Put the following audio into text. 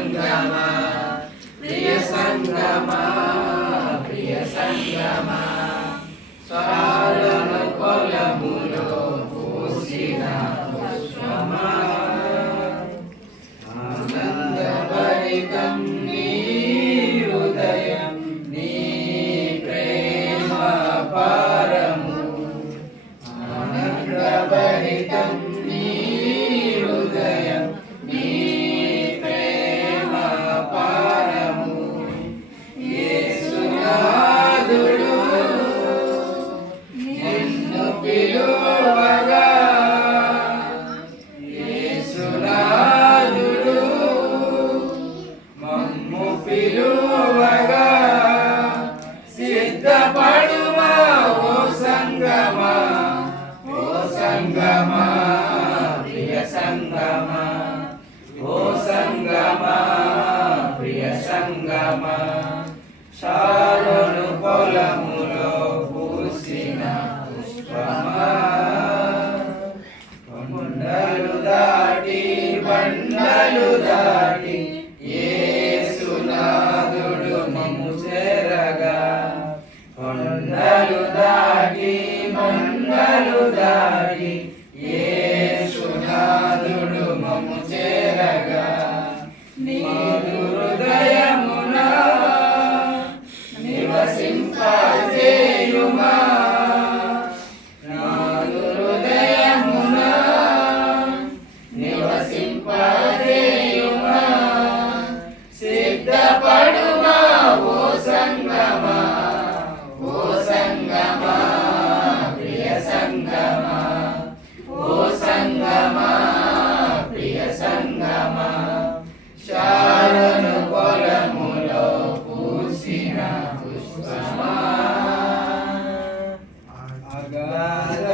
సంగమా ప్రియ సంగమా ప్రియ సంగమా సారణ పొలములో పూసిన పుష్పమా ఆనందభరితం నీ హృదయం నీ ప్రేమ పారము ఆనందభరితం నీ హృదయం నీ ప్రేమ పారము యేసునాథుడు నిన్ను పిలువగా యేసునాథుడు మమ్ము పిలువగా సిద్ధపడుమా ఓ సంగమా ప్రియ సంగమా ఓ సంగమా ప్రియ సంగమా శారోను పొలములో పూసిన పుష్పమా కొండలు దాటి బండలు దాటి యేసునాథుడు మమ్ము చేరగా కొండలు దాటి బండలు దాటి యేసునాథుడు మమ్ము చేరగా నీ హృదయమున నివసింపజేయుమా నా హృదయమున నివసింపజేయుమా సిద్ధపడుమా ఓ సంగమా ప్రియ సంగమా ఓ సంగమా ప్రియ సంగమా శారోను పొలములో పూసిన పుష్పమా అగాధ